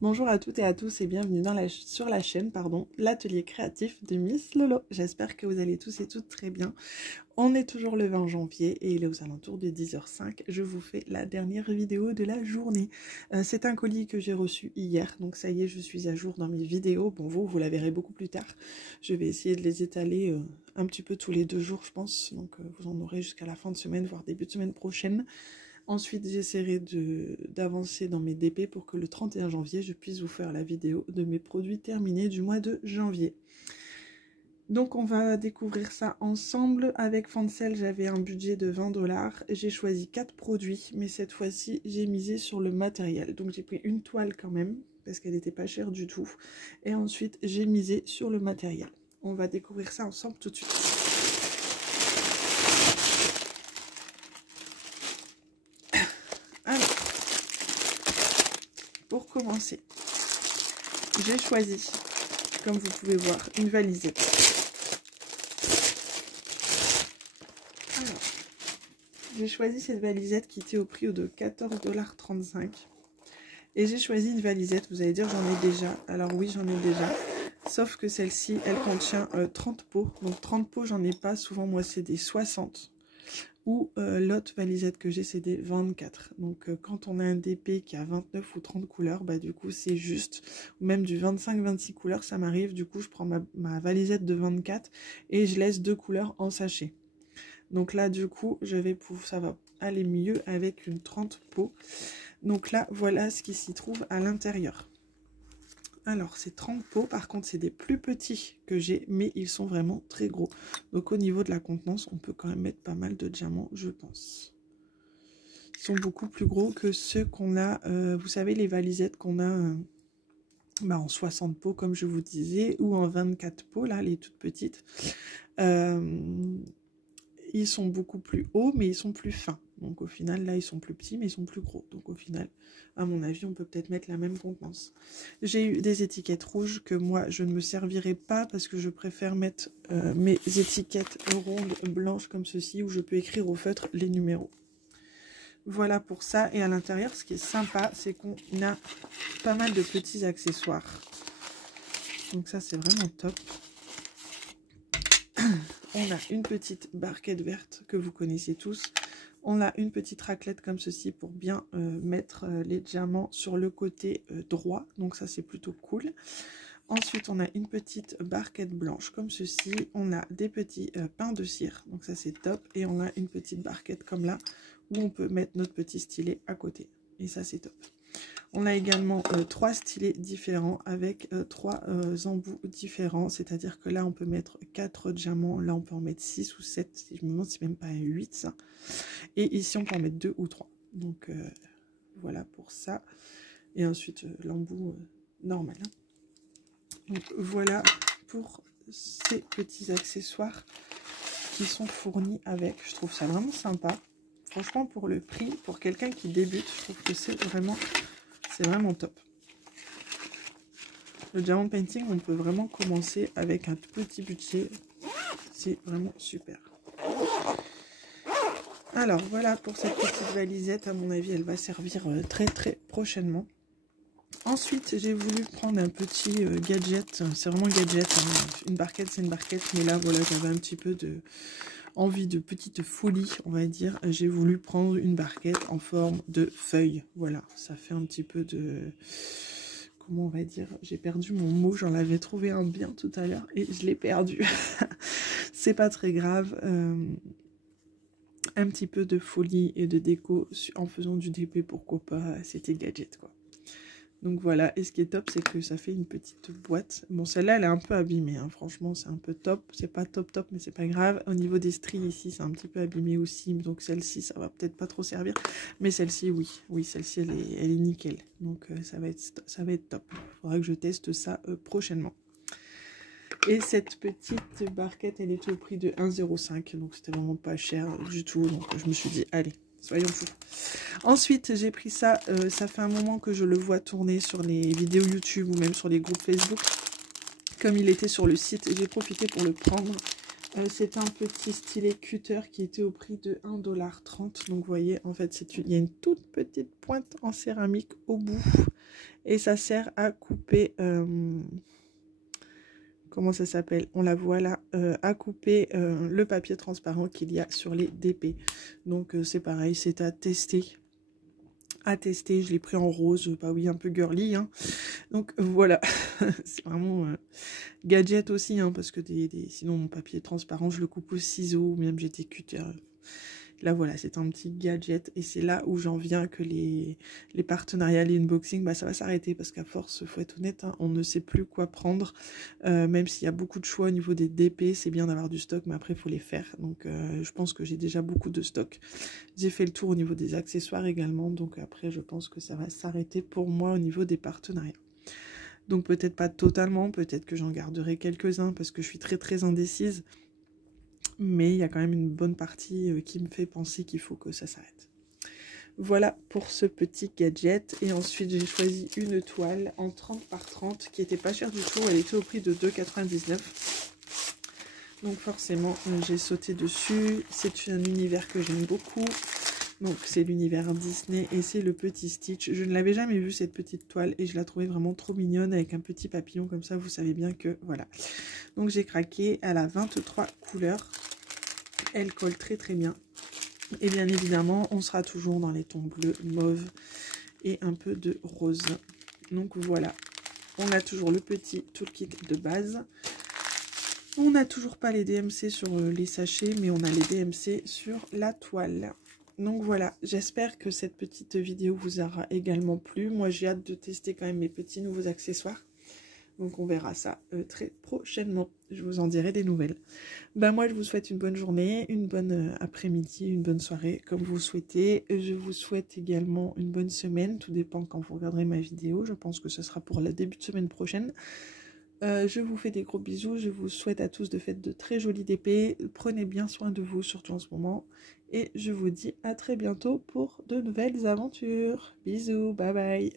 Bonjour à toutes et à tous et bienvenue sur la chaîne l'atelier créatif de Miss Lolo. J'espère que vous allez tous et toutes très bien. On est toujours le 20 janvier et il est aux alentours de 10h05. Je vous fais la dernière vidéo de la journée. C'est un colis que j'ai reçu hier, donc ça y est, je suis à jour dans mes vidéos. Bon, vous la verrez beaucoup plus tard. Je vais essayer de les étaler un petit peu tous les 2 jours, je pense. Donc vous en aurez jusqu'à la fin de semaine, voire début de semaine prochaine. Ensuite, j'essaierai d'avancer dans mes DP pour que le 31 janvier, je puisse vous faire la vidéo de mes produits terminés du mois de janvier. Donc, on va découvrir ça ensemble. Avec Fancel, j'avais un budget de 20 $. J'ai choisi 4 produits, mais cette fois-ci, j'ai misé sur le matériel. Donc, j'ai pris une toile quand même, parce qu'elle n'était pas chère du tout. Et ensuite, j'ai misé sur le matériel. On va découvrir ça ensemble tout de suite. Pour commencer, j'ai choisi, comme vous pouvez voir, une valisette. Alors, j'ai choisi cette valisette qui était au prix de 14,35 $. Et j'ai choisi une valisette, vous allez dire j'en ai déjà. Alors oui, j'en ai déjà. Sauf que celle-ci, elle contient 30 pots. Donc 30 pots, j'en ai pas. Souvent, moi, c'est des 60. Ou l'autre valisette que j'ai, c'est des 24. Donc quand on a un DP qui a 29 ou 30 couleurs, bah du coup c'est juste. Ou même du 25-26 couleurs, ça m'arrive. Du coup je prends ma valisette de 24 et je laisse 2 couleurs en sachet. Donc là du coup ça va aller mieux avec une 30 pots. Donc là voilà ce qui s'y trouve à l'intérieur. Alors, c'est 30 pots, par contre, c'est des plus petits que j'ai, mais ils sont vraiment très gros. Donc, au niveau de la contenance, on peut quand même mettre pas mal de diamants, je pense. Ils sont beaucoup plus gros que ceux qu'on a, vous savez, les valisettes qu'on a en 60 pots, comme je vous disais, ou en 24 pots, là, les toutes petites. Ils sont beaucoup plus hauts, mais ils sont plus fins. Donc au final, là, ils sont plus petits, mais ils sont plus gros. Donc au final, à mon avis, on peut peut-être mettre la même contenance. J'ai eu des étiquettes rouges que moi, je ne me servirai pas parce que je préfère mettre mes étiquettes rondes, blanches comme ceci, où je peux écrire au feutre les numéros. Voilà pour ça. Et à l'intérieur, ce qui est sympa, c'est qu'on a pas mal de petits accessoires. Donc ça, c'est vraiment top. On a une petite barquette verte que vous connaissez tous. On a une petite raclette comme ceci pour bien mettre les diamants sur le côté droit. Donc ça, c'est plutôt cool. Ensuite, on a une petite barquette blanche comme ceci. On a des petits pains de cire. Donc ça, c'est top. Et on a une petite barquette comme là où on peut mettre notre petit stylet à côté. Et ça, c'est top. On a également 3 stylets différents avec 3 embouts différents. C'est-à-dire que là, on peut mettre 4 diamants. Là, on peut en mettre 6 ou 7. Si je me demande si c'est même pas 8, ça. Et ici, on peut en mettre 2 ou 3. Donc, voilà pour ça. Et ensuite, l'embout normal. Hein. Donc, voilà pour ces petits accessoires qui sont fournis avec. Je trouve ça vraiment sympa. Franchement, pour le prix, pour quelqu'un qui débute, je trouve que c'est vraiment top. Le diamond painting, on peut vraiment commencer avec un tout petit budget. C'est vraiment super. Alors, voilà pour cette petite valisette. À mon avis, elle va servir très très prochainement. Ensuite, j'ai voulu prendre un petit gadget. C'est vraiment gadget. Hein. Une barquette, c'est une barquette. Mais là, voilà, j'avais un petit peu envie de petite folie, on va dire. J'ai voulu prendre une barquette en forme de feuille. Voilà, ça fait un petit peu de... Comment on va dire? J'ai perdu mon mot, j'en avais trouvé un bien tout à l'heure et je l'ai perdu. C'est pas très grave. Un petit peu de folie et de déco en faisant du DP, pourquoi pas, c'était gadget quoi. Donc voilà, et ce qui est top, c'est que ça fait une petite boîte. Bon, celle-là, elle est un peu abîmée, hein. Franchement, c'est un peu top. C'est pas top, mais c'est pas grave. Au niveau des stries, ici, c'est un petit peu abîmé aussi. Donc celle-ci, ça va peut-être pas trop servir. Mais celle-ci, oui. Oui, celle-ci, elle est nickel. Donc ça va être top. Il faudra que je teste ça prochainement. Et cette petite barquette, elle était au prix de 1,05 €. Donc c'était vraiment pas cher du tout. Donc je me suis dit, allez, soyons fous. Ensuite, j'ai pris ça. Ça fait un moment que je le vois tourner sur les vidéos YouTube ou même sur les groupes Facebook. Comme il était sur le site, j'ai profité pour le prendre. C'était un petit stylet cutter qui était au prix de 1,30 $. Donc vous voyez, en fait, il y a une toute petite pointe en céramique au bout. Et ça sert à couper... comment ça s'appelle? On la voit là, à couper le papier transparent qu'il y a sur les DP. Donc c'est pareil, c'est à tester. Je l'ai pris en rose, bah oui, un peu girly, hein. Donc voilà, c'est vraiment gadget aussi, hein, parce que sinon mon papier transparent, je le coupe au ciseau, même j'ai des cutters. Là voilà, c'est un petit gadget et c'est là où j'en viens que les partenariats, les unboxings, bah ça va s'arrêter parce qu'à force, faut être honnête, hein, on ne sait plus quoi prendre, même s'il y a beaucoup de choix au niveau des DP, c'est bien d'avoir du stock, mais après il faut les faire. Donc je pense que j'ai déjà beaucoup de stock. J'ai fait le tour au niveau des accessoires également, donc après je pense que ça va s'arrêter pour moi au niveau des partenariats. Donc peut-être pas totalement, peut-être que j'en garderai quelques-uns parce que je suis très indécise. Mais il y a quand même une bonne partie qui me fait penser qu'il faut que ça s'arrête. Voilà pour ce petit gadget. Et ensuite, j'ai choisi une toile en 30 par 30 qui était pas chère du tout. Elle était au prix de 2,99 €. Donc forcément, j'ai sauté dessus. C'est un univers que j'aime beaucoup. Donc c'est l'univers Disney et c'est le petit Stitch. Je ne l'avais jamais vu cette petite toile et je la trouvais vraiment trop mignonne avec un petit papillon comme ça. Vous savez bien que voilà. Donc j'ai craqué. Elle a 23 couleurs. Elle colle très bien. Et bien évidemment, on sera toujours dans les tons bleus, mauve et un peu de rose. Donc voilà. On a toujours le petit toolkit de base. On n'a toujours pas les DMC sur les sachets, mais on a les DMC sur la toile. Donc voilà, j'espère que cette petite vidéo vous aura également plu. Moi, j'ai hâte de tester quand même mes petits nouveaux accessoires. Donc on verra ça très prochainement. Je vous en dirai des nouvelles. Ben moi, je vous souhaite une bonne journée, une bonne après-midi, une bonne soirée, comme vous souhaitez. Je vous souhaite également une bonne semaine. Tout dépend quand vous regarderez ma vidéo. Je pense que ce sera pour le début de semaine prochaine. Je vous fais des gros bisous. Je vous souhaite à tous de faire de très jolies DP. Prenez bien soin de vous, surtout en ce moment. Et je vous dis à très bientôt pour de nouvelles aventures. Bisous, bye bye.